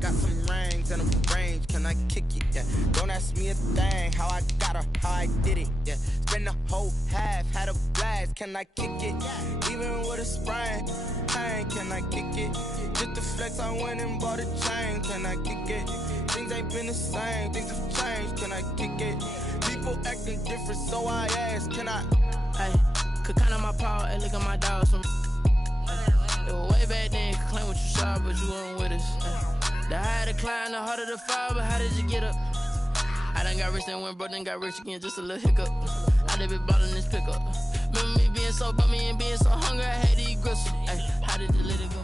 got some rings and a range, can I kick it? Yeah. Don't ask me a thing, how I got her, how I did it. Yeah. Spend the whole half, had a blast, can I kick it? Even with a sprain, pain, can I kick it? Just the flex, I went and bought a chain, can I kick it? Things ain't been the same, things have changed, can I kick it? People acting different, so I ask, can I? Hey, could count on my power, and look at my dogs from. It was way back then, could claim what you saw, but you weren't with us. The higher the climb, the harder the fall, but how did you get up? I done got rich and went broke, then got rich again, just a little hiccup. I done been ballin' this pickup. Remember me being so bummy and being so hungry, I had to eat gristle. Hey, how did you let it go?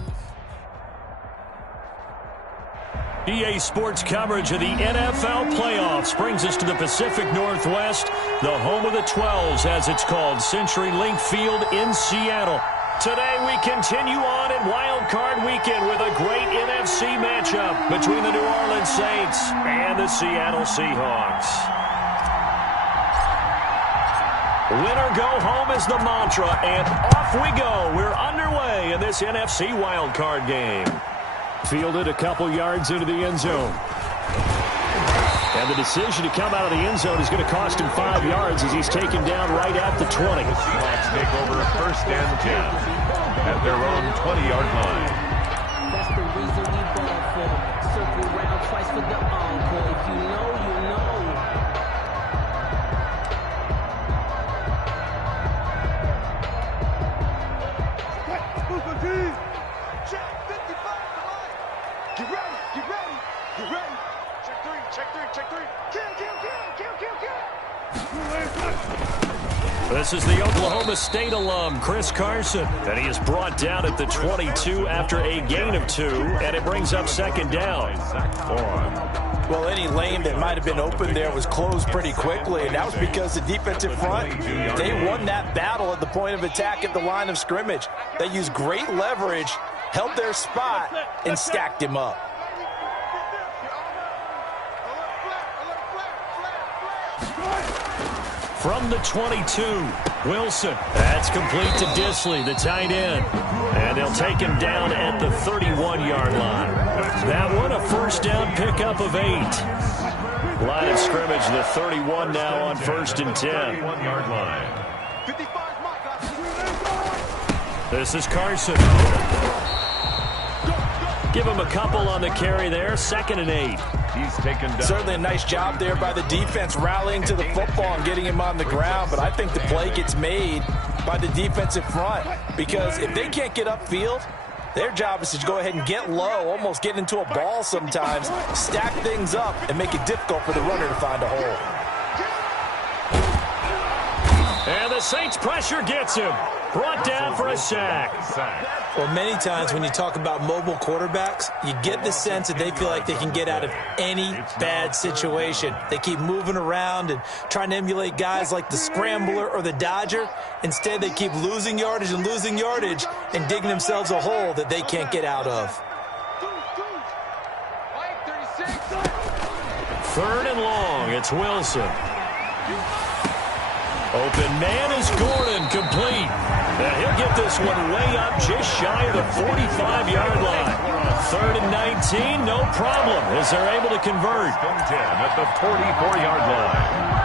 EA Sports coverage of the NFL playoffs brings us to the Pacific Northwest, the home of the 12s, as it's called, CenturyLink Field in Seattle. Today we continue on in Wild Card Weekend with a great NFC matchup between the New Orleans Saints and the Seattle Seahawks. Winner go home is the mantra, and off we go. We're underway in this NFC Wild Card game. Fielded a couple yards into the end zone. And the decision to come out of the end zone is going to cost him 5 yards as he's taken down right at the 20. The Seahawks take over 1st and 10 at their own 20-yard line. That's the reason we ball for. Circle round twice for the encore. If you know, you know. Check 55 to line. Get ready, get ready, get ready. Check three, check three. Kill. This is the Oklahoma State alum, Chris Carson, and he is brought down at the 22 after a gain of 2, and it brings up 2nd down. Well, any lane that might have been open there was closed pretty quickly, and that was because the defensive front, they won that battle at the point of attack at the line of scrimmage. They used great leverage, held their spot, and stacked him up. From the 22, Wilson. That's complete to Disley, the tight end. And they'll take him down at the 31-yard line. That one, a 1st down pickup of 8. Line of scrimmage, the 31 now on 1st and 10. 1-yard line. This is Carson. Give him a couple on the carry there, 2nd and 8. He's taken down. Certainly a nice job there by the defense rallying to the football and getting him on the ground, but I think the play gets made by the defensive front because if they can't get upfield, their job is to go ahead and get low, almost get into a ball sometimes, stack things up, and make it difficult for the runner to find a hole. And the Saints pressure gets him. Brought down for a sack. Well, many times when you talk about mobile quarterbacks, you get the sense that they feel like they can get out of any bad situation. They keep moving around and trying to emulate guys like the Scrambler or the Dodger. Instead, they keep losing yardage and digging themselves a hole that they can't get out of. 3rd and long. It's Wilson. Open man is Gordon, complete. He'll get this one way up just shy of the 45-yard line. 3rd and 19, no problem, as they're able to convert. 10 at the 44-yard line.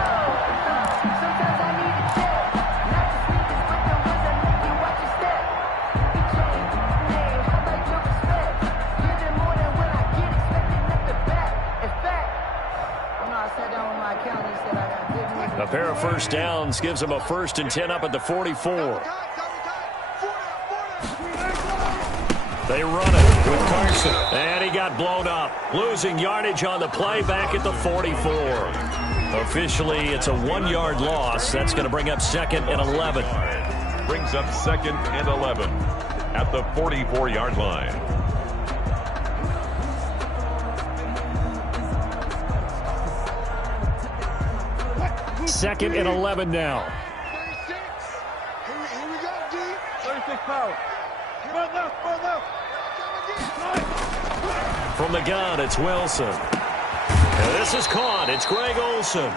A pair of 1st downs gives them a 1st and 10 up at the 44. They run it with Carson. And he got blown up. Losing yardage on the play back at the 44. Officially, it's a 1-yard loss. That's going to bring up 2nd and 11. Brings up 2nd and 11 at the 44-yard line. Second and 11 now. 36. Here we go, D. 36 power. From the gun, it's Wilson. And this is caught. It's Greg Olsen.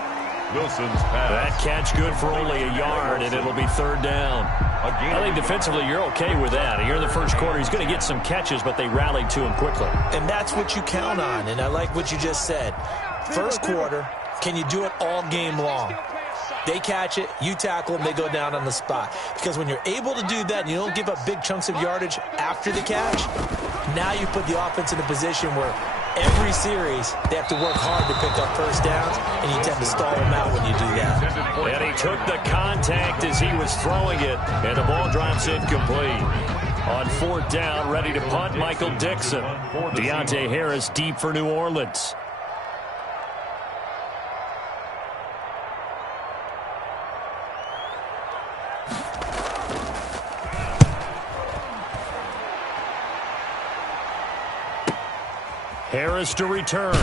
Wilson's pass. That catch good for only a yard, and it'll be third down. I think defensively you're okay with that. Here in the first quarter, he's going to get some catches, but they rallied to him quickly. And that's what you count on, and I like what you just said. First quarter, can you do it all game long? They catch it, you tackle them, they go down on the spot. Because when you're able to do that and you don't give up big chunks of yardage after the catch, now you put the offense in a position where every series they have to work hard to pick up first downs, and you tend to stall them out when you do that. And he took the contact as he was throwing it, and the ball drops incomplete. On fourth down, ready to punt, Michael Dixon. Deontay Harris deep for New Orleans. Harris to return.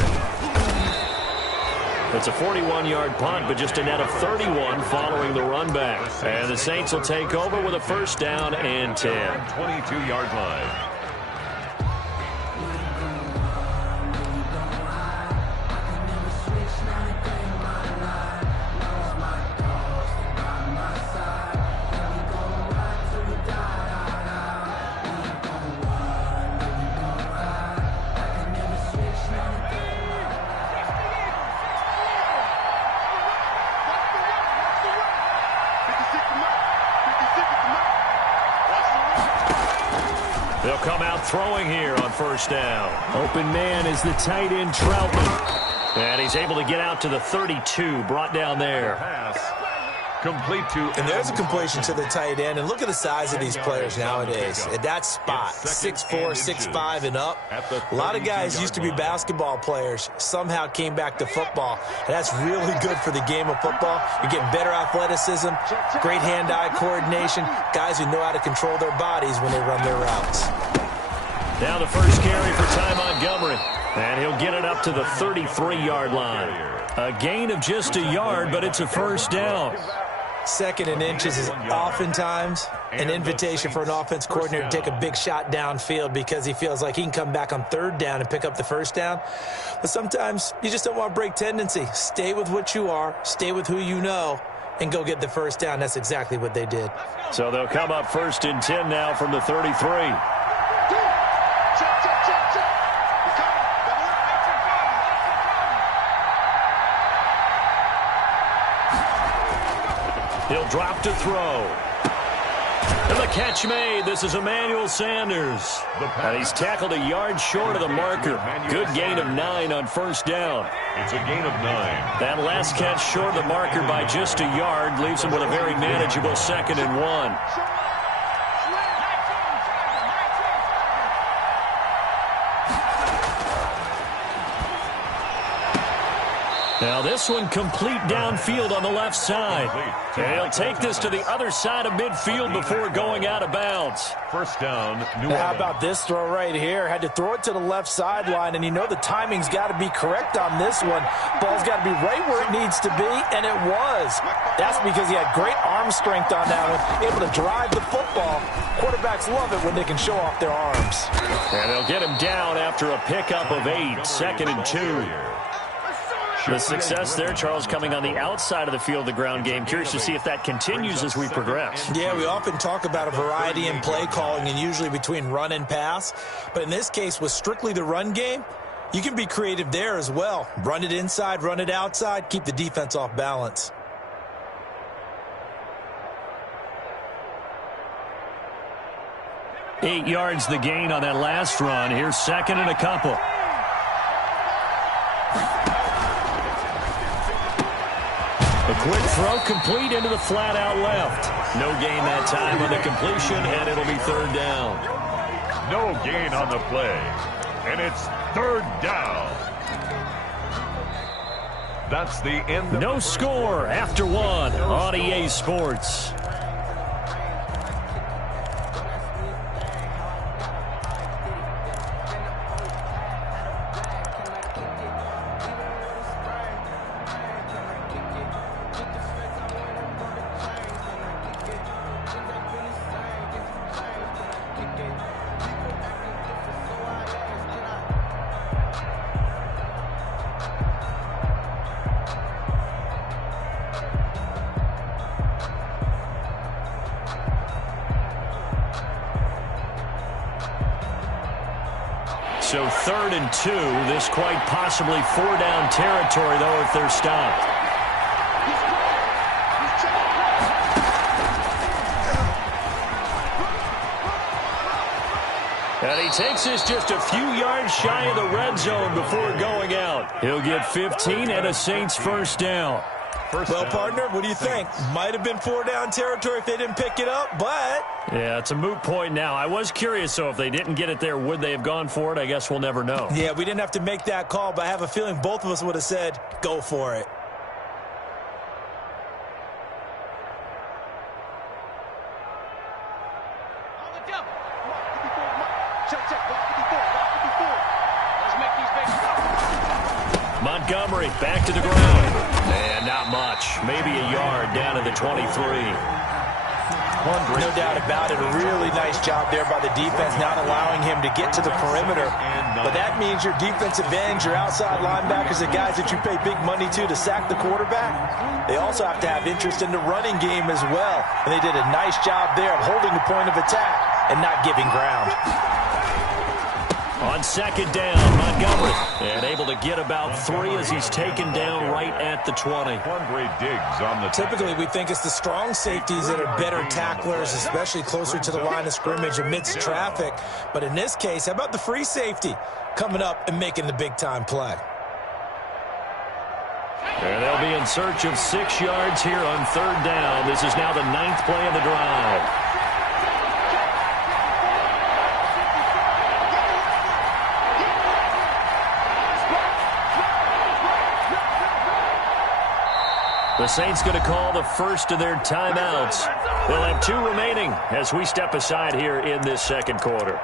It's a 41-yard punt, but just a net of 31 following the run back. And the Saints will take over with a first down and 10. 22-yard line. They'll come out throwing here on first down. Open man is the tight end, Troutman. And he's able to get out to the 32, brought down there. Pass complete to. And there's a completion to the tight end. And look at the size of these players nowadays. At that spot, 6'4", 6'5", and up. A lot of guys used to be basketball players, somehow came back to football. And that's really good for the game of football. You're getting better athleticism, great hand-eye coordination, guys who know how to control their bodies when they run their routes. Now the first carry for Ty Montgomery. And he'll get it up to the 33-yard line. A gain of just a yard, but it's a first down. Second and inches is oftentimes an invitation for an offense coordinator to take a big shot downfield because he feels like he can come back on third down and pick up the first down. But sometimes you just don't want to break tendency. Stay with what you are, stay with who you know, and go get the first down. That's exactly what they did. So they'll come up first and 10 now from the 33. He'll drop to throw. And the catch made. This is Emmanuel Sanders. And he's tackled a yard short of the marker. Good gain of 9 on first down. It's a gain of 9. That last catch short of the marker by just a yard leaves him with a very manageable 2nd and 1. Now this one complete downfield on the left side. And he'll take this to the other side of midfield before going out of bounds. First down, New Orleans. How about this throw right here? Had to throw it to the left sideline, and you know the timing's got to be correct on this one. Ball's got to be right where it needs to be, and it was. That's because he had great arm strength on that one, able to drive the football. Quarterbacks love it when they can show off their arms. And they'll get him down after a pickup of 8, 2nd and 2. The success there, Charles, coming on the outside of the field, the ground game. Curious to see if that continues as we progress. Yeah, we often talk about a variety in play calling and usually between run and pass. But in this case, with strictly the run game, you can be creative there as well. Run it inside, run it outside, keep the defense off balance. Eight yards the gain on that last run. Here's 2nd and a couple. A quick throw complete into the flat out left. No gain that time on the completion, and it'll be 3rd down. No gain on the play, and it's 3rd down. That's the end. No score after 1 on EA Sports. So 3rd and 2. This quite possibly 4-down territory, though, if they're stopped. And he takes this just a few yards shy of the red zone before going out. He'll get 15 and a Saints first down. Well, partner, what do you think? Might have been 4-down territory if they didn't pick it up, but... Yeah, it's a moot point now. I was curious, so if they didn't get it there, would they have gone for it? I guess we'll never know. Yeah, we didn't have to make that call, but I have a feeling both of us would have said, go for it. Montgomery back to the ground. And not much. Maybe a yard down to the 23. No doubt about it. A really nice job there by the defense, not allowing him to get to the perimeter. But that means your defensive ends, your outside linebackers, the guys that you pay big money to sack the quarterback, they also have to have interest in the running game as well. And they did a nice job there of holding the point of attack and not giving ground. On 2nd down, Montgomery. And able to get about 3 as he's taken down right at the 20. Typically, we think it's the strong safeties that are better tacklers, especially closer to the line of scrimmage amidst traffic. But in this case, how about the free safety coming up and making the big-time play? And they'll be in search of 6 yards here on 3rd down. This is now the 9th play of the drive. The Saints going to call the first of their timeouts. They'll have 2 remaining as we step aside here in this 2nd quarter.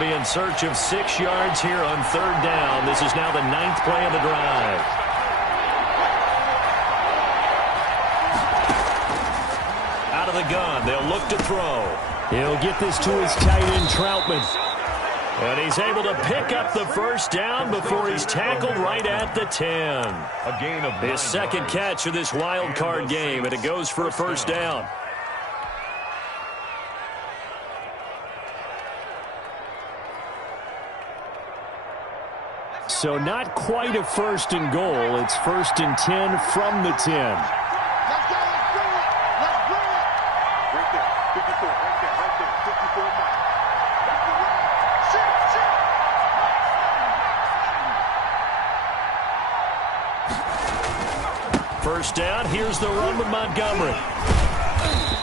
In search of 6 yards here on 3rd down. This is now the 9th play of the drive. Out of the gun, they'll look to throw. He'll get this to his tight end, Troutman. And he's able to pick up the first down before he's tackled right at the 10. A gain of his 2nd catch of this wild card game, and it goes for a first down. So not quite a 1st and goal. It's 1st and 10 from the 10. Let's go. Let's bring it. Let's bring it. Right there. 54. Right there. Right there. 54 mark. Back to right. Sit. First down. Here's the run with Montgomery.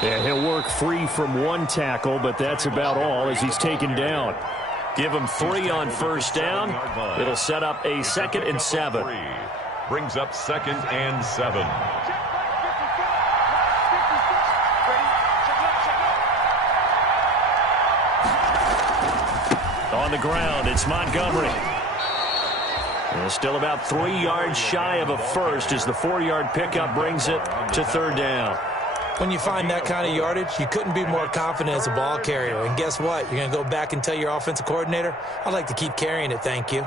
Yeah, he'll work free from 1 tackle, but that's about all as he's taken down. Give him 3 on first down. It'll set up a 2nd and 7. Brings up 2nd and 7. On the ground, it's Montgomery. And still about 3 yards shy of a first as the 4-yard pickup brings it to 3rd down. When you find that kind of yardage, you couldn't be more confident as a ball carrier. And guess what? You're going to go back and tell your offensive coordinator, I'd like to keep carrying it, thank you.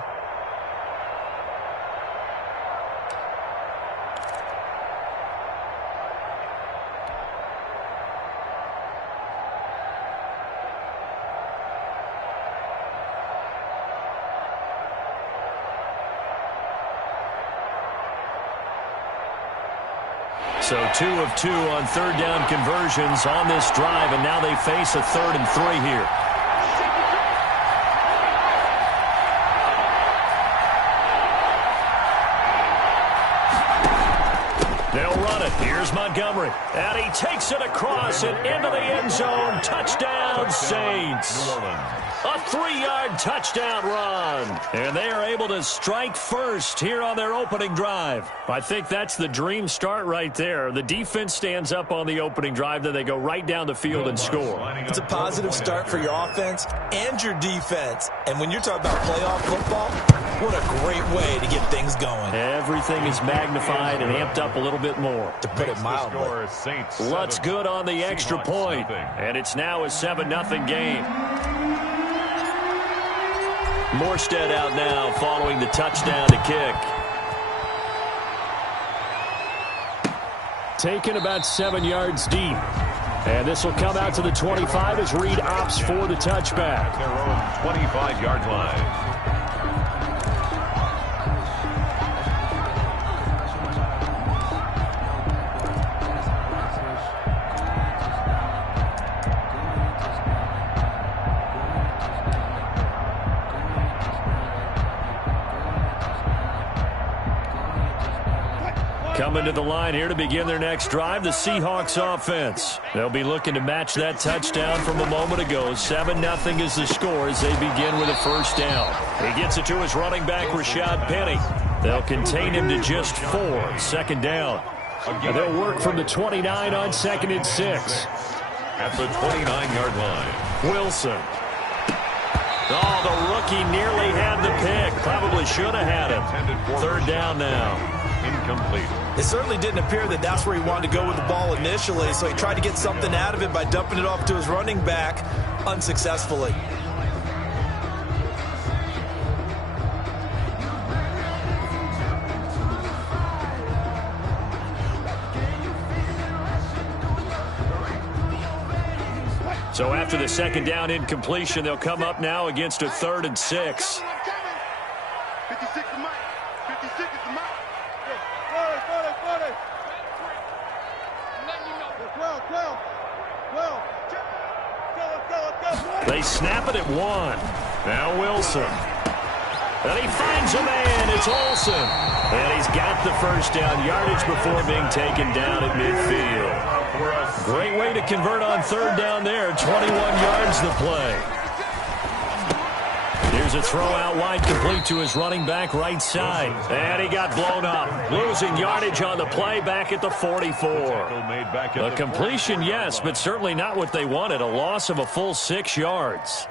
So 2 of 2 on 3rd down conversions on this drive, and now they face a 3rd and 3 here. They'll run it. Here's Montgomery. And he takes it across and into the end zone. Touchdown, Saints. A 3-yard touchdown run. And they are able to strike first here on their opening drive. I think that's the dream start right there. The defense stands up on the opening drive, then they go right down the field and score. It's a positive start for your offense and your defense. And when you're talking about playoff football, what a great way to get things going. Everything is magnified and amped up a little bit more. To put it mildly. loudly. Looks good on the extra point, and it's now a 7-0 game. Morstead out now following the touchdown to kick. Taken about 7 yards deep. And this will come out to the 25 as Reed opts for the touchback. Their own 25-yard line. Coming to the line here to begin their next drive, the Seahawks offense. They'll be looking to match that touchdown from a moment ago. 7-0 is the score as they begin with a first down. He gets it to his running back, Rashad Penny. They'll contain him to just 4. Second down. And they'll work from the 29 on 2nd and 6. At the 29-yard line. Wilson. Oh, the rookie nearly had the pick. Probably should have had it. Third down now. Incomplete. It certainly didn't appear that that's where he wanted to go with the ball initially, so he tried to get something out of it by dumping it off to his running back unsuccessfully. So after the second down incompletion, they'll come up now against a 3rd and 6. 56 is Mike. 56 is Mike. 12. They snap it at 1. Now Wilson. And he finds a man. It's Olsen. And he's got the first down yardage before being taken down at midfield. Great way to convert on 3rd down there. 21 yards the play. Here's a throw out wide, complete to his running back right side. And he got blown up. Losing yardage on the play back at the 44. A completion, yes, but certainly not what they wanted. A loss of a full 6 yards.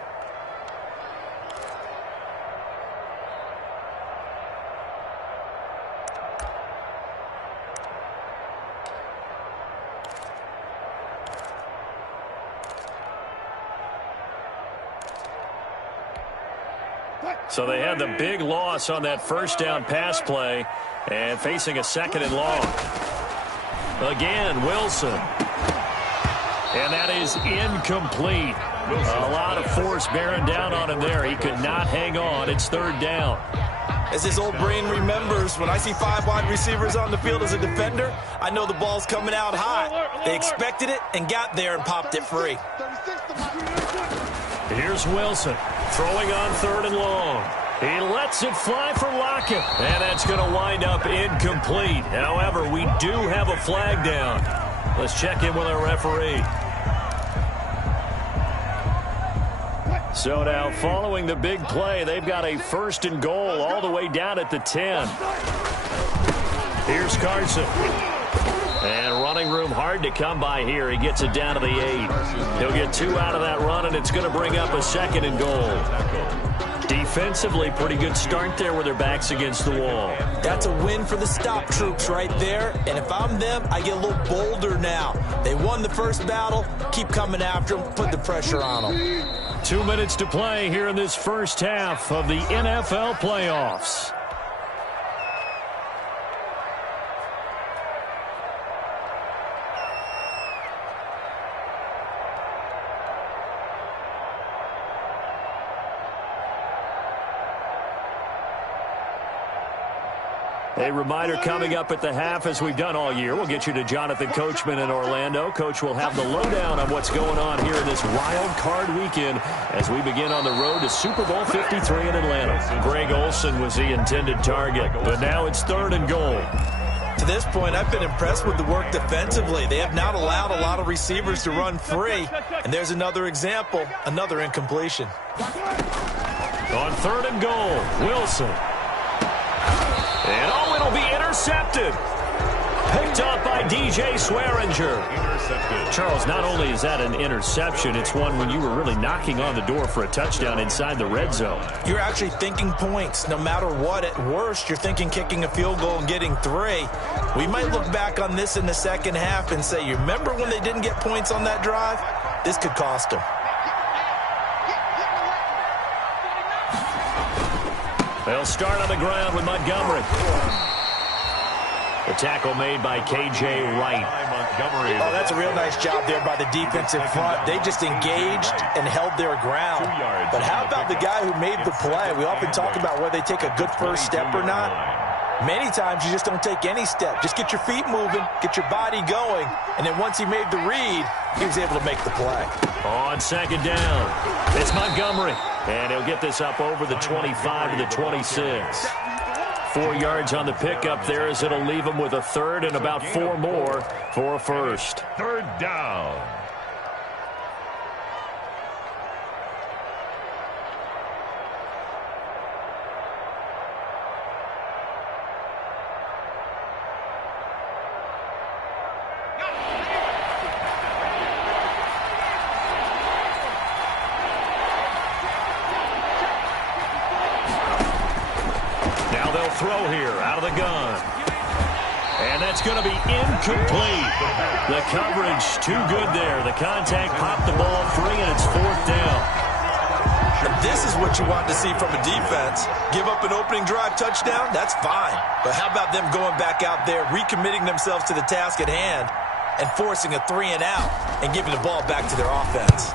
So they had the big loss on that first down pass play and facing a 2nd and long. Again, Wilson. And that is incomplete. A lot of force bearing down on him there. He could not hang on. It's 3rd down. As his old brain remembers, when I see 5 wide receivers on the field as a defender, I know the ball's coming out hot. They expected it and got there and popped it free. Here's Wilson throwing on 3rd and long. He lets it fly for Lockett, and that's going to wind up incomplete. However, we do have a flag down. Let's check in with our referee. So now, following the big play, they've got a 1st and goal all the way down at the 10. Here's Carson. And running room hard to come by here. He gets it down to the 8. He'll get 2 out of that run, and it's going to bring up a 2nd and goal. Defensively, pretty good start there with their backs against the wall. That's a win for the stop troops right there. And if I'm them, I get a little bolder now. They won the first battle. Keep coming after them. Put the pressure on them. 2 minutes to play here in this first half of the NFL playoffs. A reminder coming up at the half, as we've done all year. We'll get you to Jonathan Coachman in Orlando. Coach will have the lowdown on what's going on here in this wild card weekend as we begin on the road to Super Bowl 53 in Atlanta. Greg Olsen was the intended target, but now it's 3rd and goal. To this point, I've been impressed with the work defensively. They have not allowed a lot of receivers to run free. And there's another example, another incompletion. On 3rd and goal, Wilson. And oh, it'll be intercepted. Picked up by DJ Swearinger. Charles, not only is that an interception, it's one when you were really knocking on the door for a touchdown inside the red zone. You're actually thinking points. No matter what, at worst, you're thinking kicking a field goal and getting 3. We might look back on this in the second half and say, you remember when they didn't get points on that drive? This could cost them. They'll start on the ground with Montgomery. The tackle made by K.J. Wright. Oh, that's a real nice job there by the defensive front. They just engaged and held their ground. But how about the guy who made the play? We often talk about whether they take a good first step or not. Many times you just don't take any step. Just get your feet moving, get your body going, and then once he made the read, he was able to make the play. On second down, it's Montgomery. And he'll get this up over the 25 to the 26. 4 yards on the pickup there as it'll leave him with a third and about 4 more for a first. Third down. Throw here out of the gun. And that's going to be incomplete. The coverage too good there. The contact popped the ball free, and it's 4th down. And this is what you want to see from a defense. Give up an opening drive touchdown, that's fine. But how about them going back out there, recommitting themselves to the task at hand, and forcing a 3-and-out and giving the ball back to their offense.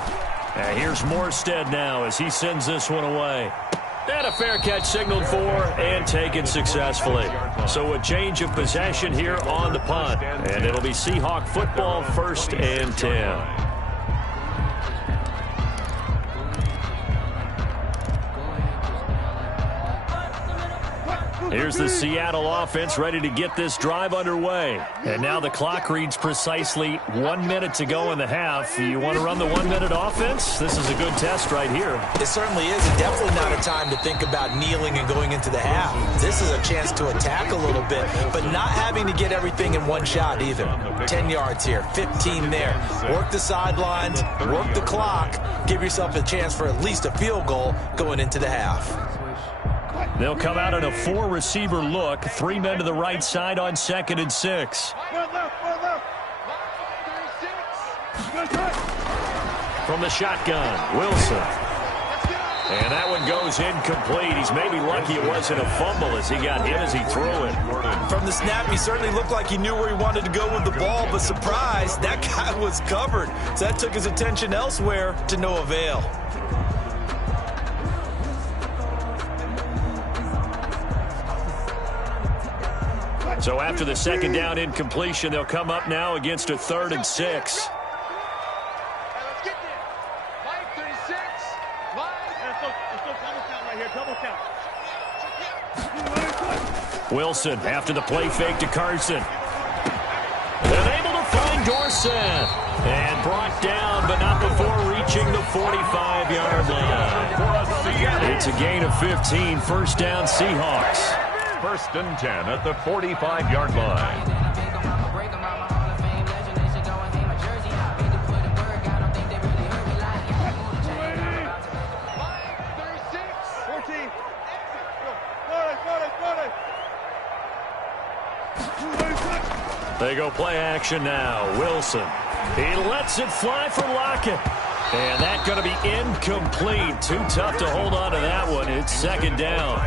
Here's Morstead now as he sends this one away. And a fair catch signaled for and taken successfully. So a change of possession here on the punt. And it'll be Seahawk football, 1st and 10. Here's the Seattle offense ready to get this drive underway. And now the clock reads precisely 1 minute to go in the half. You want to run the 1 minute offense? This is a good test right here. It certainly is. And definitely not a time to think about kneeling and going into the half. This is a chance to attack a little bit, but not having to get everything in one shot either. 10 yards here, 15 there. Work the sidelines, work the clock, give yourself a chance for at least a field goal going into the half. They'll come out in a 4-receiver look. 3 men to the right side on 2nd and 6. From the shotgun, Wilson. And that one goes incomplete. He's maybe lucky it wasn't a fumble as he got hit as he threw it. From the snap, he certainly looked like he knew where he wanted to go with the ball, but surprise, that guy was covered. So that took his attention elsewhere to no avail. So after the second down incompletion, they'll come up now against a 3rd and 6. Wilson after the play fake to Carson. And able to find Dorsett. And brought down, but not before reaching the 45-yard line. It's a gain of 15. 1st down, Seahawks. 1st and 10 at the 45-yard line. They go play action now. Wilson. He lets it fly for Lockett. And that's going to be incomplete. Too tough to hold on to that one. It's 2nd down.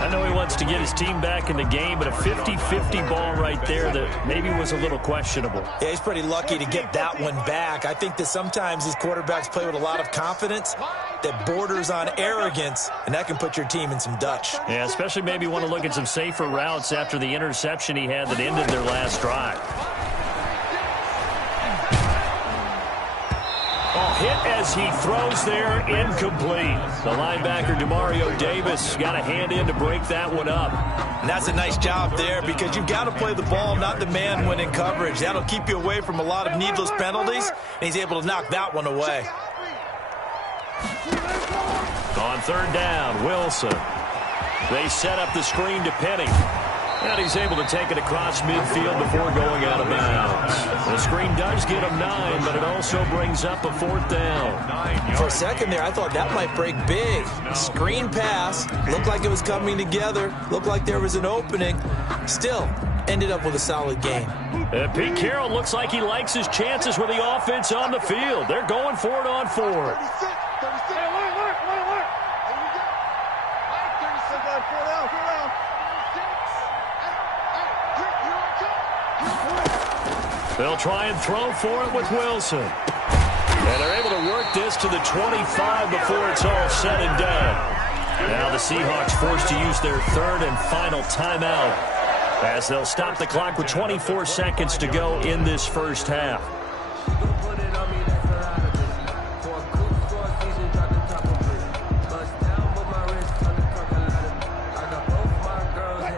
I know he wants to get his team back in the game, but a 50-50 ball right there that maybe was a little questionable. Yeah, he's pretty lucky to get that one back. I think that sometimes these quarterbacks play with a lot of confidence that borders on arrogance, and that can put your team in some Dutch. Yeah, especially maybe want to look at some safer routes after the interception he had that ended their last drive. Hit as he throws there, incomplete. The linebacker, Demario Davis, got a hand in to break that one up. And that's a nice job there because you've got to play the ball, not the man when in coverage. That'll keep you away from a lot of needless penalties, and he's able to knock that one away. On 3rd down, Wilson. They set up the screen to Penny. And he's able to take it across midfield before going out of bounds. The screen does get him 9, but it also brings up a 4th down. For a second there, I thought that might break big. Screen pass. Looked like it was coming together. Looked like there was an opening. Still, ended up with a solid game. Pete Carroll looks like he likes his chances with the offense on the field. They're going for it on 4th. They'll try and throw for it with Wilson. And they're able to work this to the 25 before it's all said and done. Now the Seahawks forced to use their 3rd and final timeout, as they'll stop the clock with 24 seconds to go in this first half.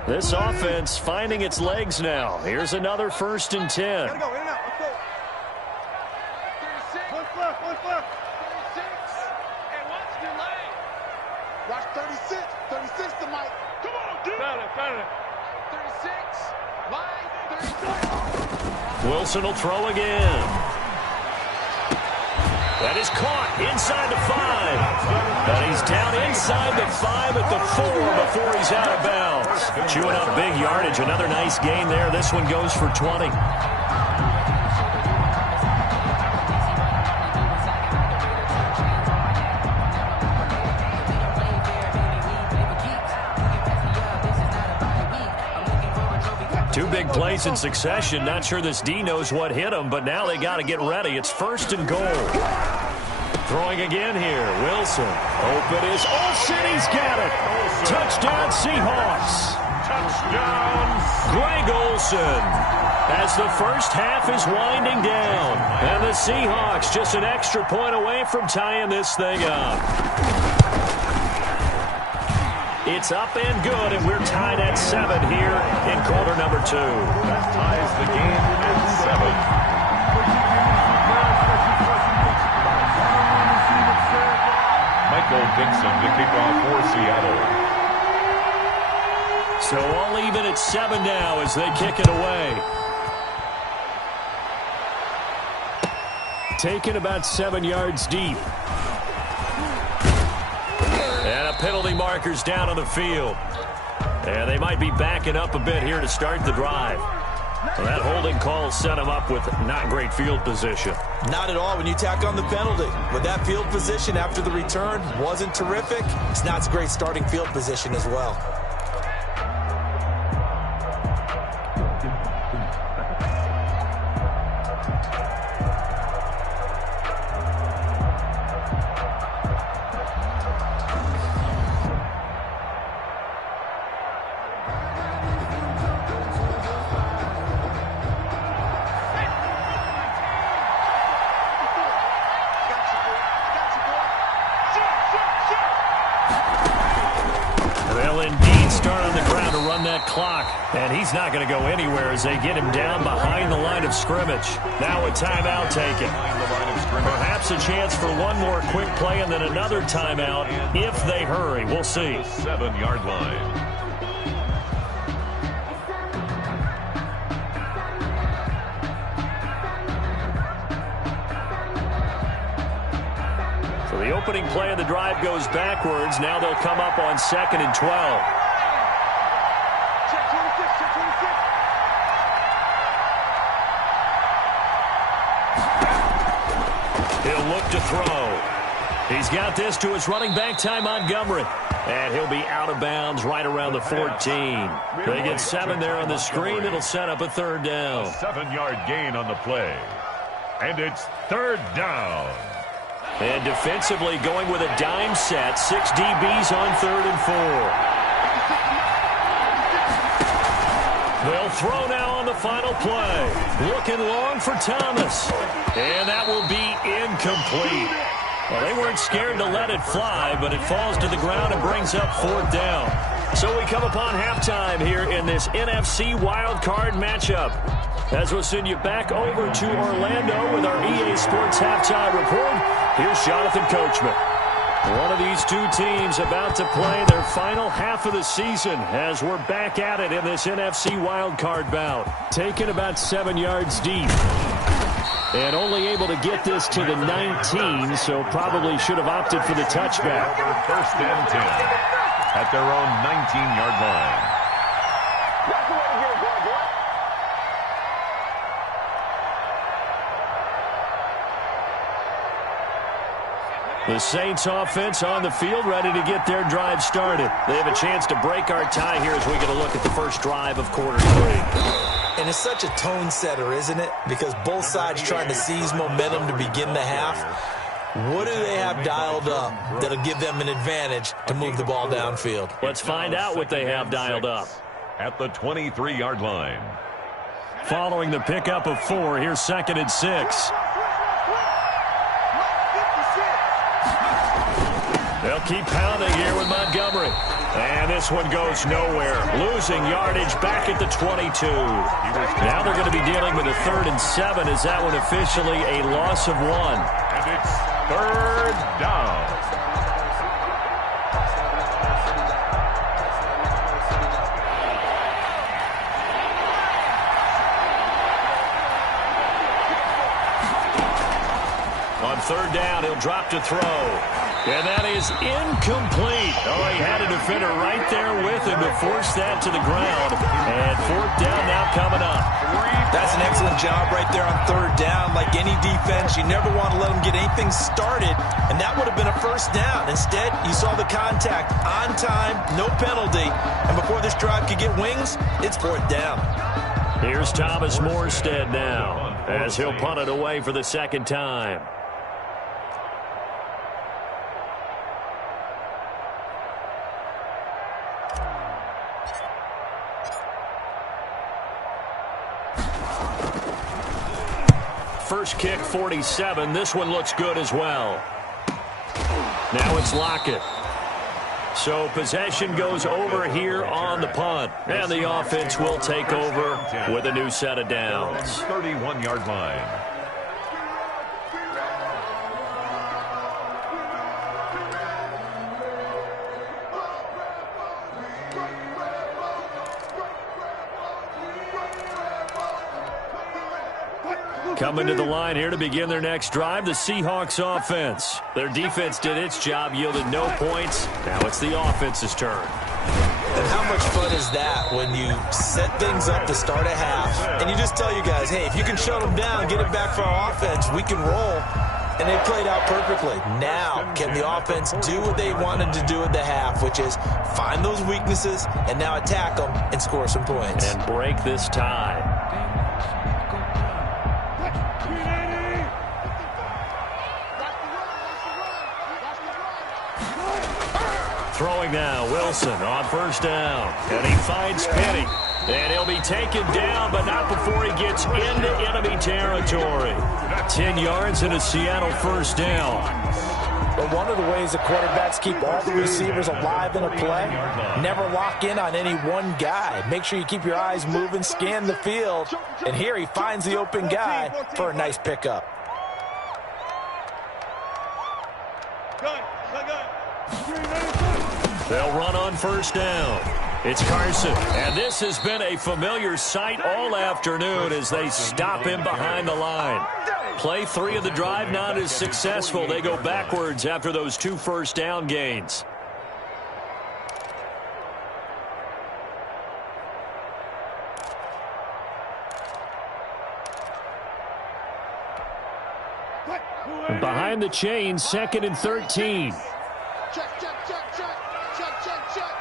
This offense finding its legs now. Here's another 1st and 10. Gotta go, in and out. Let's go. 36. One fluff. 36. And watch the lane. Watch 36. 36 to Mike. Come on, dude. Better. 36. Line. 36. Wilson will throw again. That is caught inside the 5. And he's down inside the 5 at the 4 before he's out of bounds. Chewing up big yardage. Another nice gain there. This one goes for 20. Two big plays in succession. Not sure this D knows what hit him, but now they got to get ready. It's 1st and goal. Throwing again here. Wilson. Open is Olsen. He's got it. Touchdown, Seahawks. Touchdown. Greg Olsen, as the first half is winding down. And the Seahawks just an extra point away from tying this thing up. It's up and good, and we're tied at 7 here in quarter number 2. That ties the game at 7. Michael Dixon to kick off for Seattle. So all even at 7 now as they kick it away. Taken about 7 yards deep. And a penalty marker's down on the field. And they might be backing up a bit here to start the drive. Well, that holding call set him up with not great field position. Not at all when you tack on the penalty. But that field position after the return wasn't terrific. It's not a great starting field position as well. And he's not going to go anywhere as they get him down behind the line of scrimmage. Now a timeout taken. Perhaps a chance for one more quick play and then another timeout if they hurry. We'll see. 7-yard line. So the opening play of the drive goes backwards. Now they'll come up on 2nd and 12. He'll look to throw. He's got this to his running back, Ty Montgomery. And he'll be out of bounds right around the 14. They get 7 there on the screen. It'll set up a 3rd down. A 7-yard gain on the play. And it's 3rd down. And defensively going with a dime set. 6 DBs on 3rd and 4. They'll throw now on the final play. Looking long for Thomas. And that will be incomplete. Well, they weren't scared to let it fly, but it falls to the ground and brings up 4th down. So we come upon halftime here in this NFC wildcard matchup. As we'll send you back over to Orlando with our EA Sports Halftime Report, here's Jonathan Coachman. One of these two teams about to play their final half of the season as we're back at it in this NFC wildcard bout. Taken about 7 yards deep. And only able to get this to the 19, so probably should have opted for the touchback. First and 10 at their own 19-yard line. The Saints offense on the field, ready to get their drive started. They have a chance to break our tie here as we get a look at the first drive of quarter 3. And it's such a tone setter, isn't it? Because both sides trying to seize momentum to begin the half. What do they have dialed up that'll give them an advantage to move the ball downfield? Let's find out what they have dialed up. At the 23-yard line. Following the pickup of 4, here's 2nd and 6. They'll keep pounding here with Montgomery. And this one goes nowhere. Losing yardage back at the 22. Now they're going to be dealing with a 3rd and 7. Is that one officially a loss of 1? And it's 3rd down. On 3rd down, he'll drop to throw. And that is incomplete. Oh, he had a defender right there with him to force that to the ground. And 4th down now coming up. That's an excellent job right there on 3rd down. Like any defense, you never want to let them get anything started. And that would have been a 1st down. Instead, you saw the contact on time, no penalty. And before this drive could get wings, it's 4th down. Here's Thomas Morstead now as he'll punt it away for the 2nd time. First kick, 47. This one looks good as well. Now it's Lockett. So possession goes over here on the punt. And the offense will take over with a new set of downs. 31-yard line. Coming to the line here to begin their next drive, the Seahawks offense. Their defense did its job, yielded no points. Now it's the offense's turn. And how much fun is that when you set things up to start a half, and you just tell you guys, hey, if you can shut them down, get it back for our offense, we can roll. And they played out perfectly. Now, can the offense do what they wanted to do at the half, which is find those weaknesses and now attack them and score some points. And break this tie. Throwing now, Wilson on 1st down. And he finds Penny. And he'll be taken down, but not before he gets into enemy territory. 10 yards and a Seattle 1st down. But one of the ways the quarterbacks keep all the receivers alive in a play, never lock in on any one guy. Make sure you keep your eyes moving, scan the field. And here he finds the open guy for a nice pickup. They'll run on 1st down. It's Carson, and this has been a familiar sight all afternoon as they stop him behind the line. Play 3 of the drive not as successful. They go backwards after those 2 first down gains. Behind the chain, 2nd and 13. Check, check, check, check. Check, check, check.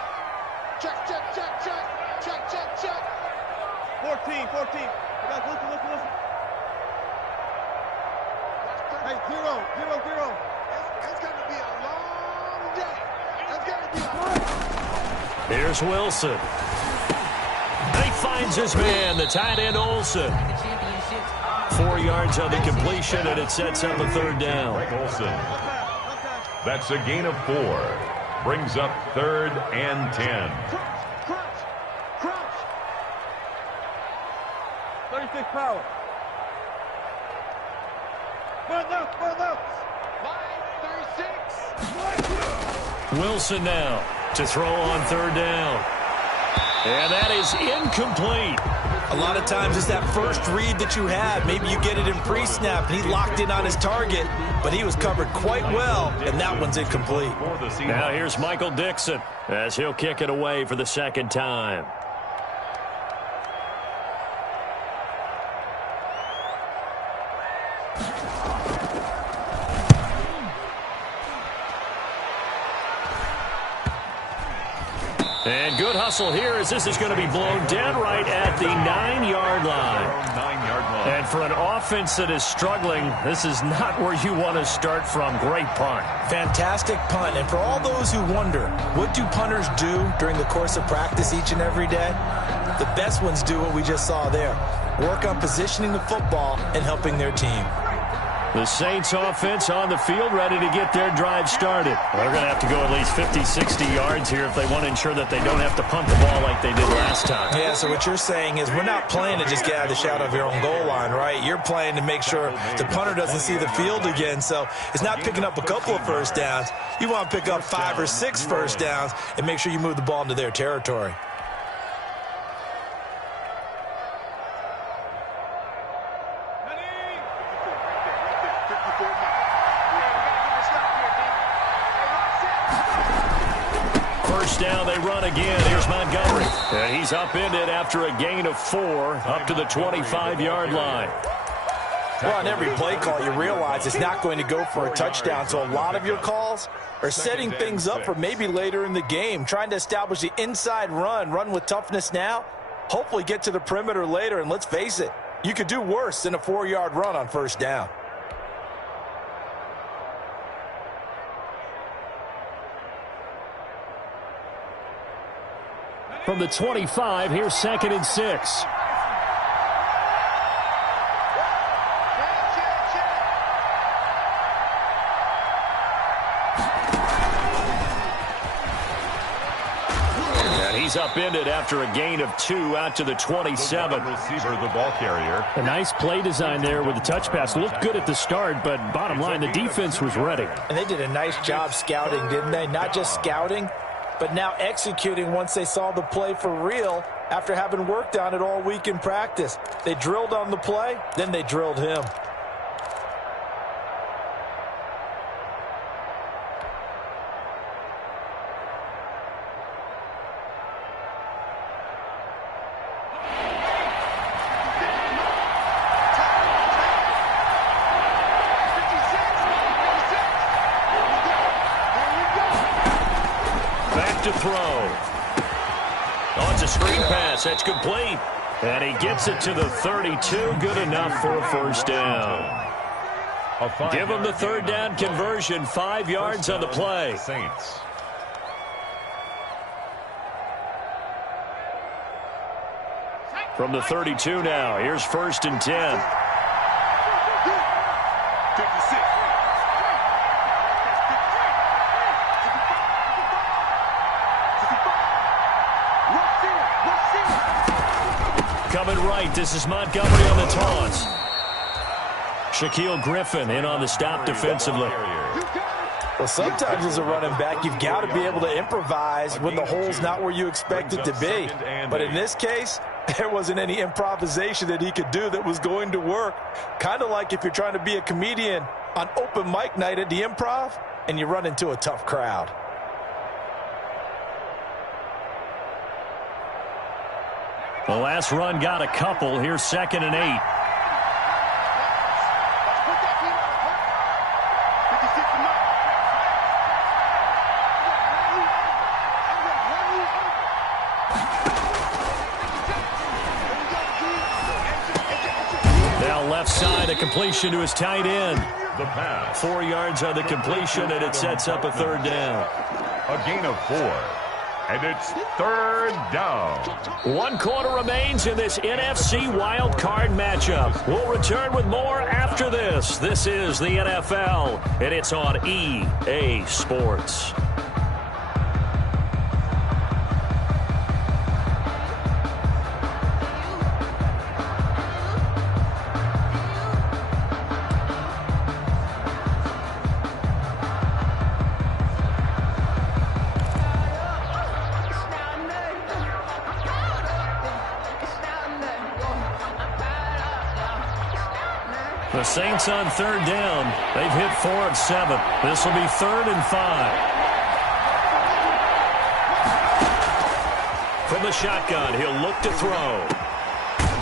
Check, check, check, check. Check, check, check. 14. Listen. Hey, 0. It's going to be a long day. It's going to be a long day. Here's Wilson. He finds his man, the tight end Olsen. 4 yards on the completion, and it sets up a 3rd down. Olsen. That's a gain of 4. Brings up 3rd and 10. Crouch. 36 power. Burn up. Line 36. Wilson now to throw on third down. And that is incomplete. A lot of times it's that first read that you have. Maybe you get it in pre-snap, and he locked in on his target, but he was covered quite well, and that one's incomplete. Now here's Michael Dixon as he'll kick it away for the second time. And good hustle here as this is going to be blown dead right at the 9-yard line. And for an offense that is struggling, this is not where you want to start from. Great punt. Fantastic punt. And for all those who wonder, what do punters do during the course of practice each and every day? The best ones do what we just saw there. Work on positioning the football and helping their team. The Saints offense on the field ready to get their drive started. They're going to have to go at least 50, 60 yards here if they want to ensure that they don't have to punt the ball like they did last time. Yeah, so what you're saying is we're not playing to just get out of the shadow of your own goal line, right? You're playing to make sure the punter doesn't see the field again. So it's not picking up a couple of first downs. You want to pick up 5 or 6 first downs and make sure you move the ball into their territory. Down, they run again. Here's Montgomery. And he's upended after a gain of 4 up to the 25-yard line. Well, on every play call, you realize it's not going to go for a touchdown. So a lot of your calls are setting things up for maybe later in the game, trying to establish the inside run with toughness now, hopefully get to the perimeter later. And let's face it, you could do worse than a 4-yard run on first down. From the 25, here's 2nd and 6. And he's upended after a gain of 2 out to the 27. Receiver, the ball carrier. A nice play design there with the touch pass. Looked good at the start, but bottom line, the defense was ready. And they did a nice job scouting, didn't they? Not just scouting, but now executing once they saw the play for real after having worked on it all week in practice. They drilled on the play, then they drilled him. To throw. Oh, it's a screen pass. That's complete. And he gets it to the 32. Good enough for a first down. Give him the third down conversion. 5 yards on the play. Saints. From the 32 now. Here's 1st and 10. 56. Coming right, this is Montgomery on the toss. Shaquille Griffin in on the stop defensively. Well, sometimes as a running back, you've got to be able to improvise when the hole's not where you expect it to be. But in this case, there wasn't any improvisation that he could do that was going to work. Kind of like if you're trying to be a comedian on open mic night at the Improv and you run into a tough crowd. The last run got a couple. Here's 2nd and 8. Now left side, a completion to his tight end. The pass. 4 yards on the completion, and it sets up a third down. A gain of 4. And it's 3rd down. 1 quarter remains in this NFC Wild Card matchup. We'll return with more after this. This is the NFL, and it's on EA Sports. The Saints on third down. They've hit 4 of 7. This will be 3rd and 5. From the shotgun, he'll look to throw.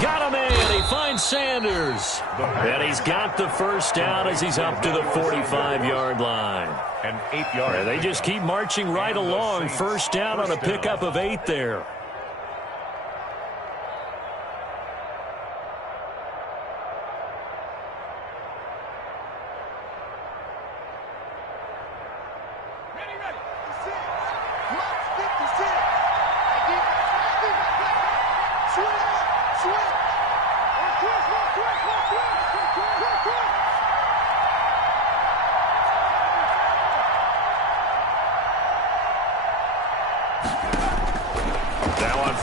Got him in. He finds Sanders. And he's got the first down as he's up to the 45-yard line. An 8-yard. And they just keep marching right along. First down on a pickup of 8 there.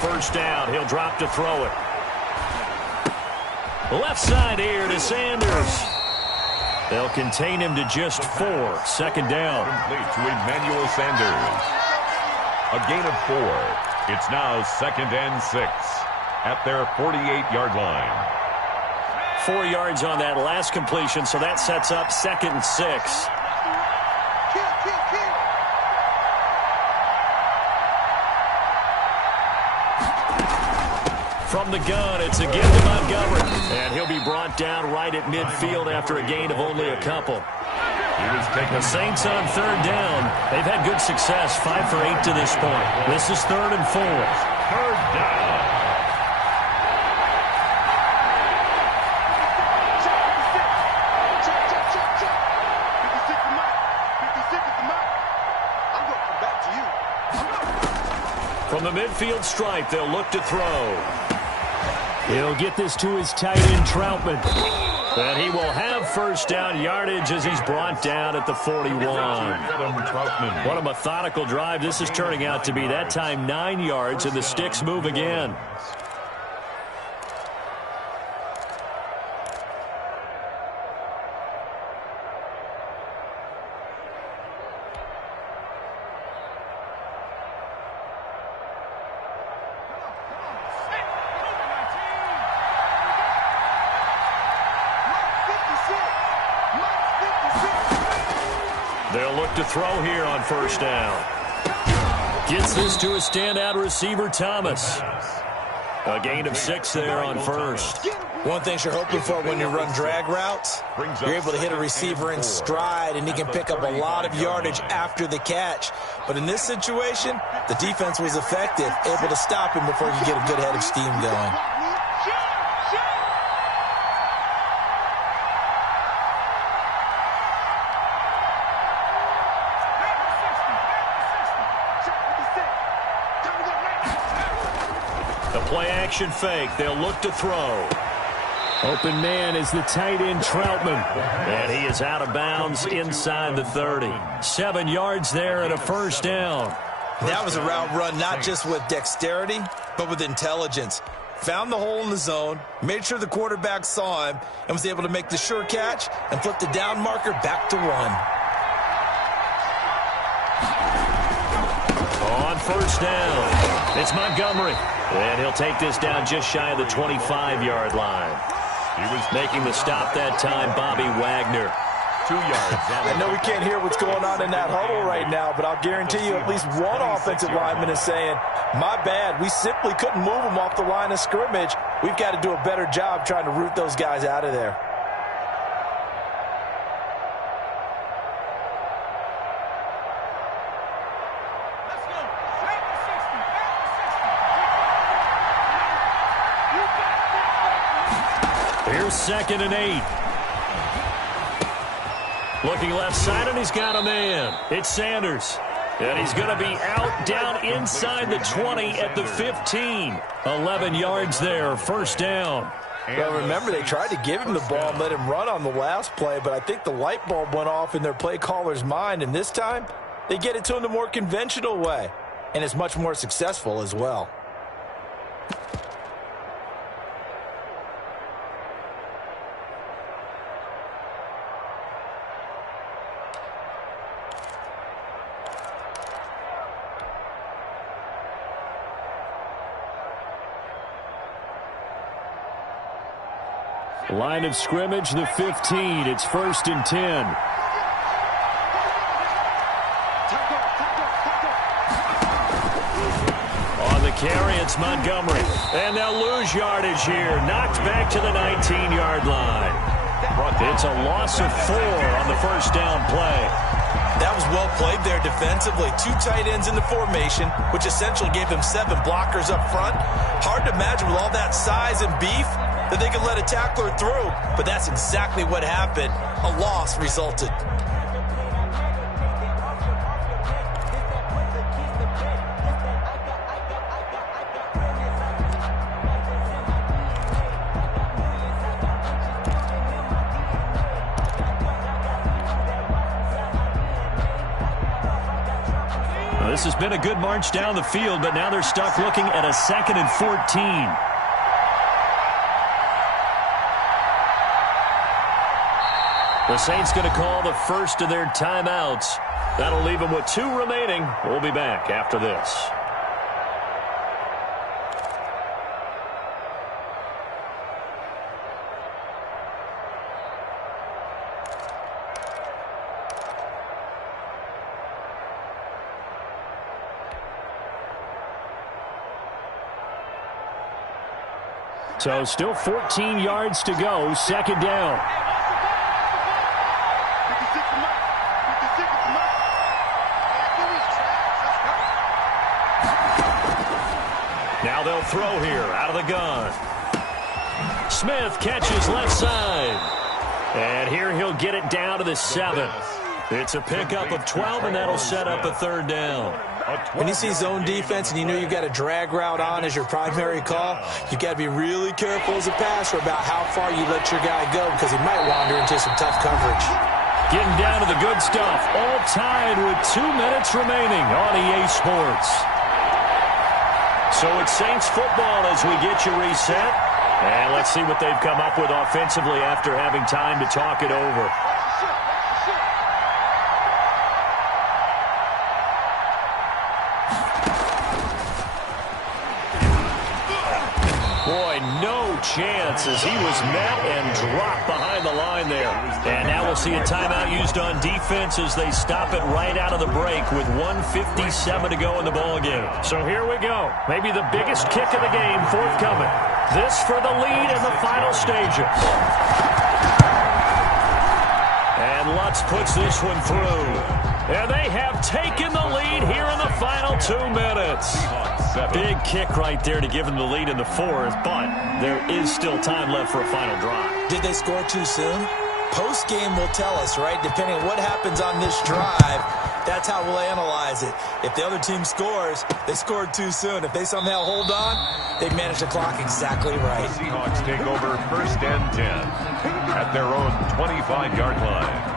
First down. He'll drop to throw it. Left side here to Sanders. They'll contain him to just 4. 2nd down. Complete to Emmanuel Sanders. A gain of 4. It's now 2nd and 6 at their 48-yard line. 4 yards on that last completion, so that sets up 2nd and 6. From the gun, it's again to Montgomery. And he'll be brought down right at midfield after a gain of only a couple. The Saints on third down. They've had good success, 5 for 8 to this point. This is 3rd and 4. 3rd down. From the midfield stripe, they'll look to throw. He'll get this to his tight end, Troutman. And he will have first down yardage as he's brought down at the 41. What a methodical drive this is turning out to be. That time 9 yards, and the sticks move again. They'll look to throw here on first down. Gets this to a standout receiver, Thomas. A gain of 6 there on first. One thing you're hoping for when you run drag routes, you're able to hit a receiver in stride, and he can pick up a lot of yardage after the catch. But in this situation, the defense was effective, able to stop him before he could get a good head of steam going. Play-action fake. They'll look to throw. Open man is the tight end, Troutman. And he is out of bounds inside the 30. 7 yards there and a first down. That was a route run not just with dexterity, but with intelligence. Found the hole in the zone, made sure the quarterback saw him, and was able to make the sure catch and flip the down marker back to 1. On first down, it's Montgomery. And he'll take this down just shy of the 25-yard line. He was making the stop that time, Bobby Wagner. 2 yards. I know we can't hear what's going on in that huddle right now, but I'll guarantee you at least one offensive lineman is saying, my bad, we simply couldn't move them off the line of scrimmage. We've got to do a better job trying to root those guys out of there. Here's 2nd and 8. Looking left side, and he's got a man. It's Sanders. And he's going to be out down inside the 20 at the 15. 11 yards there, first down. Well, remember, they tried to give him the ball and let him run on the last play, but I think the light bulb went off in their play caller's mind, and this time they get it to him the more conventional way, and it's much more successful as well. Line of scrimmage, the 15. It's 1st and 10. On the carry, it's Montgomery. And they'll lose yardage here. Knocked back to the 19-yard line. It's a loss of 4 on the first down play. That was well played there defensively. 2 tight ends in the formation, which essentially gave them 7 blockers up front. Hard to imagine with all that size and beef that they could let a tackler through, but that's exactly what happened. A loss resulted. This has been a good march down the field, but now they're stuck looking at a 2nd and 14. The Saints going to call the first of their timeouts. That'll leave them with 2 remaining. We'll be back after this. So still 14 yards to go, 2nd down. Now they'll throw here out of the gun. Smith catches left side. And here he'll get it down to the 7. It's a pickup of 12, and that'll set up a 3rd down. When you see zone defense and you know you've got a drag route on as your primary call, you've got to be really careful as a passer about how far you let your guy go because he might wander into some tough coverage. Getting down to the good stuff. All tied with 2 minutes remaining on EA Sports. So it's Saints football as we get you reset. And let's see what they've come up with offensively after having time to talk it over. Boy, no chance as he was met and dropped behind the line there. And now we'll see a timeout used on defense as they stop it right out of the break with 1:57 to go in the ballgame. So here we go. Maybe the biggest kick of the game forthcoming. This for the lead in the final stages. And Lutz puts this one through. And they have taken the lead here in the final 2 minutes. Big kick right there to give them the lead in the 4th, but there is still time left for a final drive. Did they score too soon? Post-game will tell us, right? Depending on what happens on this drive, that's how we'll analyze it. If the other team scores, they scored too soon. If they somehow hold on, they manage the clock exactly right. The Seahawks take over 1st and 10 at their own 25-yard line.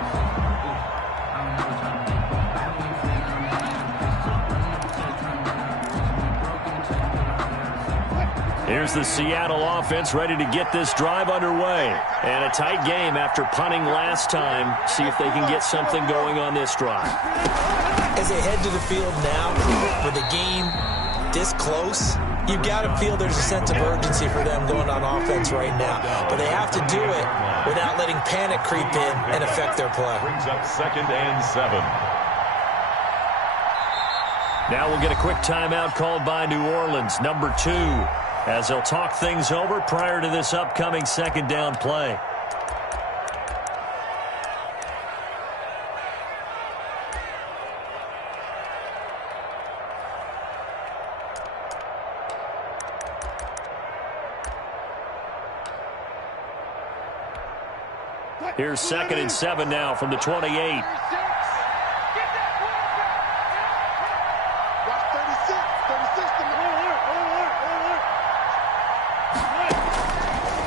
Here's the Seattle offense ready to get this drive underway. And a tight game after punting last time. See if they can get something going on this drive. As they head to the field now, with the game this close, you've got to feel there's a sense of urgency for them going on offense right now. But they have to do it without letting panic creep in and affect their play. Brings up 2nd and 7. Now we'll get a quick timeout called by New Orleans, number 2. As they'll talk things over prior to this upcoming 2nd down play. Here's 2nd and 7 now from the 28.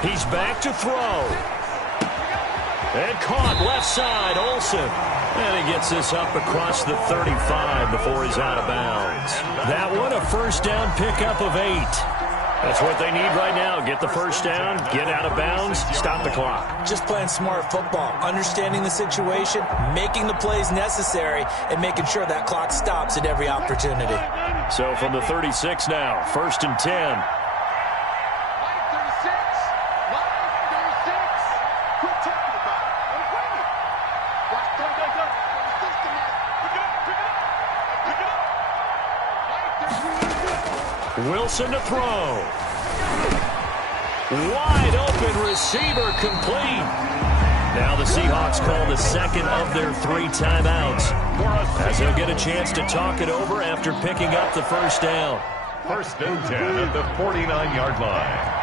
He's back to throw. And caught left side, Olsen. And he gets this up across the 35 before he's out of bounds. That one, a 1st down pickup of 8. That's what they need right now. Get the 1st down, get out of bounds, stop the clock. Just playing smart football, understanding the situation, making the plays necessary, and making sure that clock stops at every opportunity. So from the 36 now, 1st and 10. Wilson to throw. Wide open receiver complete. Now the Seahawks call the second of their 3 timeouts, as they'll get a chance to talk it over after picking up the first down. First and 10 at the 49-yard line.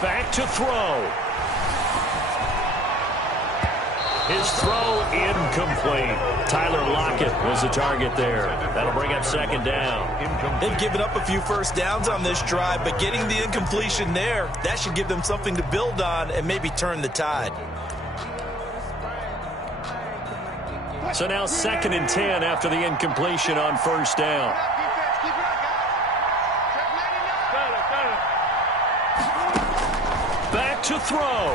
Back to throw. His throw incomplete. Tyler Lockett was the target there. That'll bring up second down. They've given up a few first downs on this drive, but getting the incompletion there, that should give them something to build on and maybe turn the tide. So now second and 10 after the incompletion on first down. Back to throw.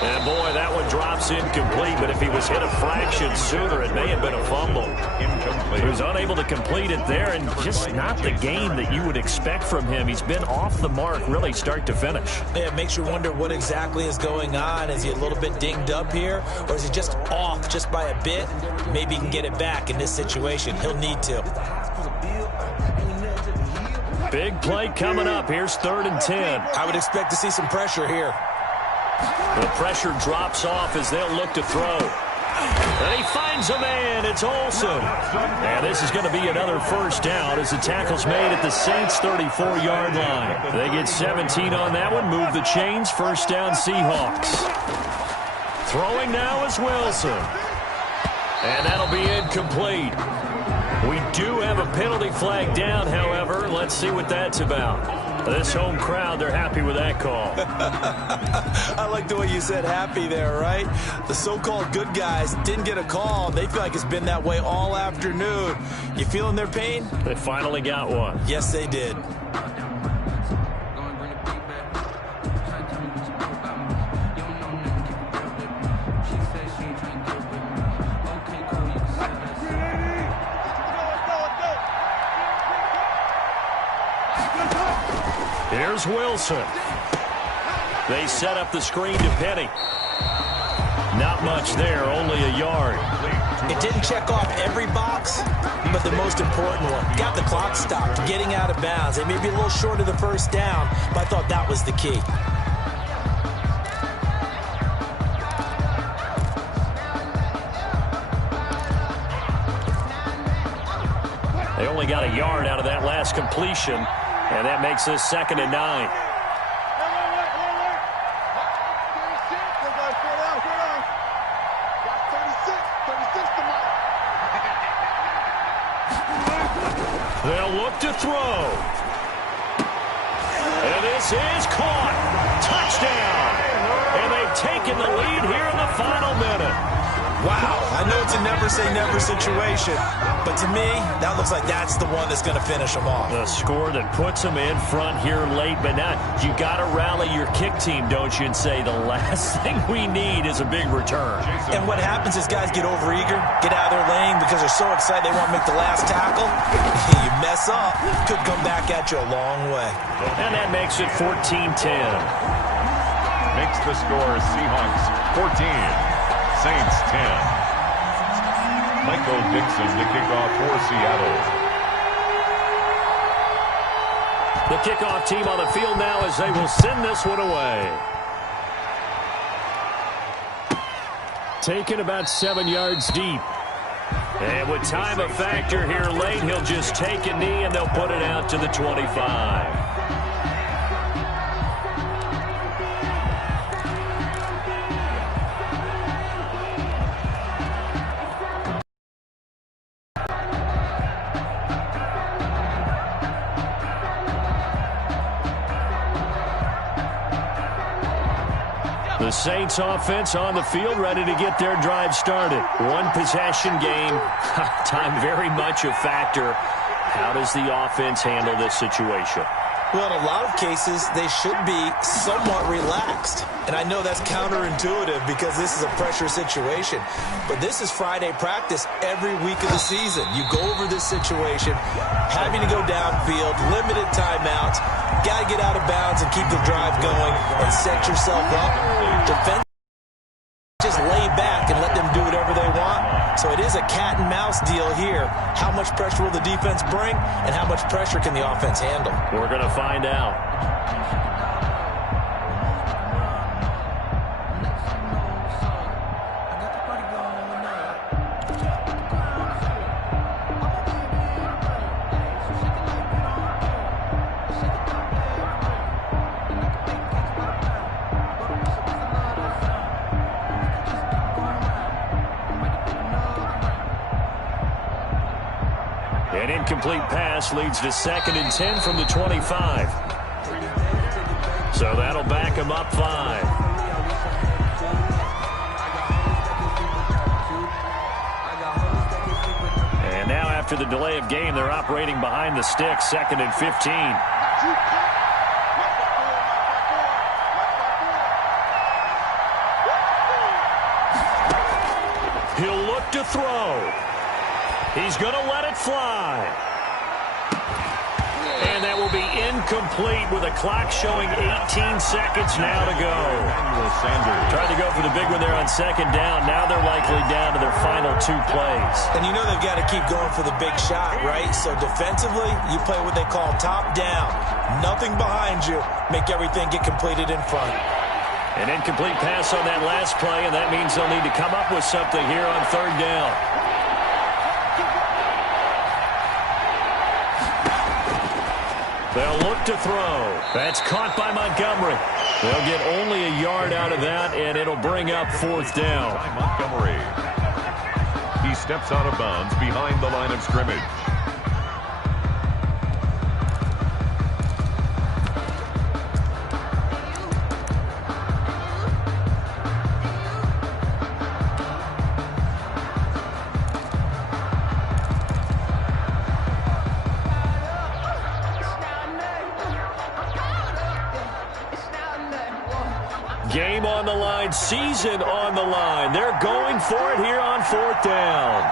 And boy, that one drops incomplete, but if he was hit a fraction sooner, it may have been a fumble. Incomplete. He was unable to complete it there, and just not the game that you would expect from him. He's been off the mark really start to finish. Yeah, it makes you wonder what exactly is going on. Is he a little bit dinged up here, or is he just off just by a bit? Maybe he can get it back in this situation. He'll need to. Big play coming up. Here's 3rd and 10. I would expect to see some pressure here. The pressure drops off as they'll look to throw. And he finds a man. It's Olsen. And this is going to be another first down as the tackle's made at the Saints' 34-yard line. They get 17 on that one. Move the chains. First down, Seahawks. Throwing now is Wilson. And that'll be incomplete. We do have a penalty flag down, however. Let's see what that's about. This home crowd, they're happy with that call. I like the way you said happy there, right? The so-called good guys didn't get a call. They feel like it's been that way all afternoon. You feeling their pain? They finally got one. Yes, they did. Here's Wilson. They set up the screen to Penny. Not much there, only a yard. It didn't check off every box, but the most important one. Got the clock stopped, getting out of bounds. They may be a little short of the first down, but I thought that was the key. They only got a yard out of that last completion, and that makes this 2nd and 9. They'll look to throw. And this is caught. Touchdown. And they've taken the lead here in the final minute. Wow, I know it's a never-say-never situation, but to me, that looks like that's the one that's going to finish them off. The score that puts them in front here late, but now you got to rally your kick team, don't you, and say the last thing we need is a big return. And what happens is guys get overeager, get out of their lane because they're so excited they want to make the last tackle. You mess up, could come back at you a long way. And that makes it 14-10. Makes the score Seahawks 14. Saints 10. Michael Dixon to kick off for Seattle. The kickoff team on the field now as they will send this one away. Taken about 7 yards deep. And with time a factor here late, he'll just take a knee and they'll put it out to the 25. The Saints offense on the field ready to get their drive started. One possession game. Time very much a factor. How does the offense handle this situation? Well, in a lot of cases, they should be somewhat relaxed. And I know that's counterintuitive because this is a pressure situation. But this is Friday practice every week of the season. You go over this situation, having to go downfield, limited timeouts, got to get out of bounds and keep the drive going and set yourself up. Defense just lay back and let them do whatever they want. So it is a cat and mouse deal here. How much pressure will the defense bring, and how much pressure can the offense handle? We're going to find out. An incomplete pass leads to 2nd and 10 from the 25. So that'll back him up 5. And now after the delay of game, they're operating behind the sticks, 2nd and 15. He'll look to throw. He's going to let it fly. And that will be incomplete with a clock showing 18 seconds now to go. Tried to go for the big one there on 2nd down. Now they're likely down to their final 2 plays. And you know they've got to keep going for the big shot, right? So defensively, you play what they call top down. Nothing behind you. Make everything get completed in front. An incomplete pass on that last play, and that means they'll need to come up with something here on 3rd down. They'll look to throw. That's caught by Montgomery. They'll get only a yard out of that, and it'll bring up 4th down. Montgomery. He steps out of bounds behind the line of scrimmage. Game on the line, season on the line. They're going for it here on 4th down.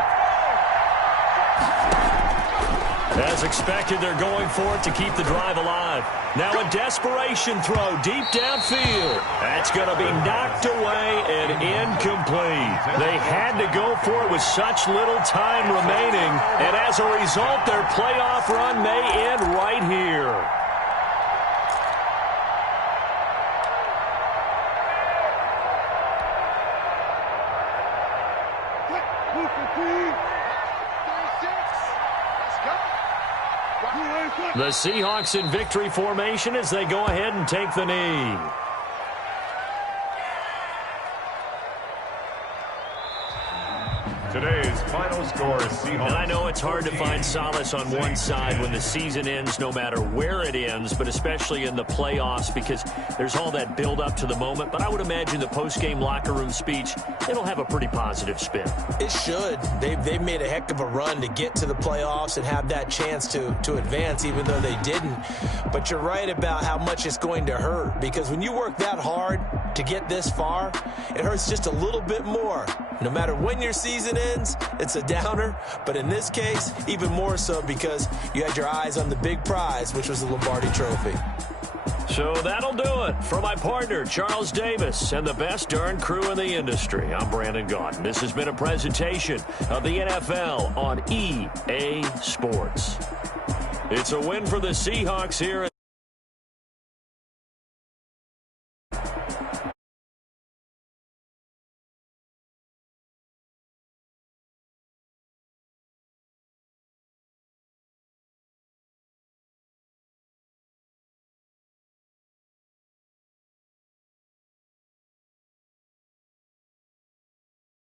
As expected, they're going for it to keep the drive alive. Now a desperation throw deep downfield. That's going to be knocked away and incomplete. They had to go for it with such little time remaining, and as a result, their playoff run may end right here. The Seahawks in victory formation as they go ahead and take the knee. Today's final score is Seahawks. And I know it's hard to find solace on one side when the season ends, no matter where it ends, but especially in the playoffs because there's all that build up to the moment. But I would imagine the post-game locker room speech, it'll have a pretty positive spin. It should. They've made a heck of a run to get to the playoffs and have that chance to advance, even though they didn't. But you're right about how much it's going to hurt because when you work that hard to get this far, it hurts just a little bit more. No matter when your season ends, it's a downer. But in this case, even more so because you had your eyes on the big prize, which was the Lombardi Trophy. So that'll do it. For my partner, Charles Davis, and the best darn crew in the industry, I'm Brandon Gaudin. This has been a presentation of the NFL on EA Sports. It's a win for the Seahawks here.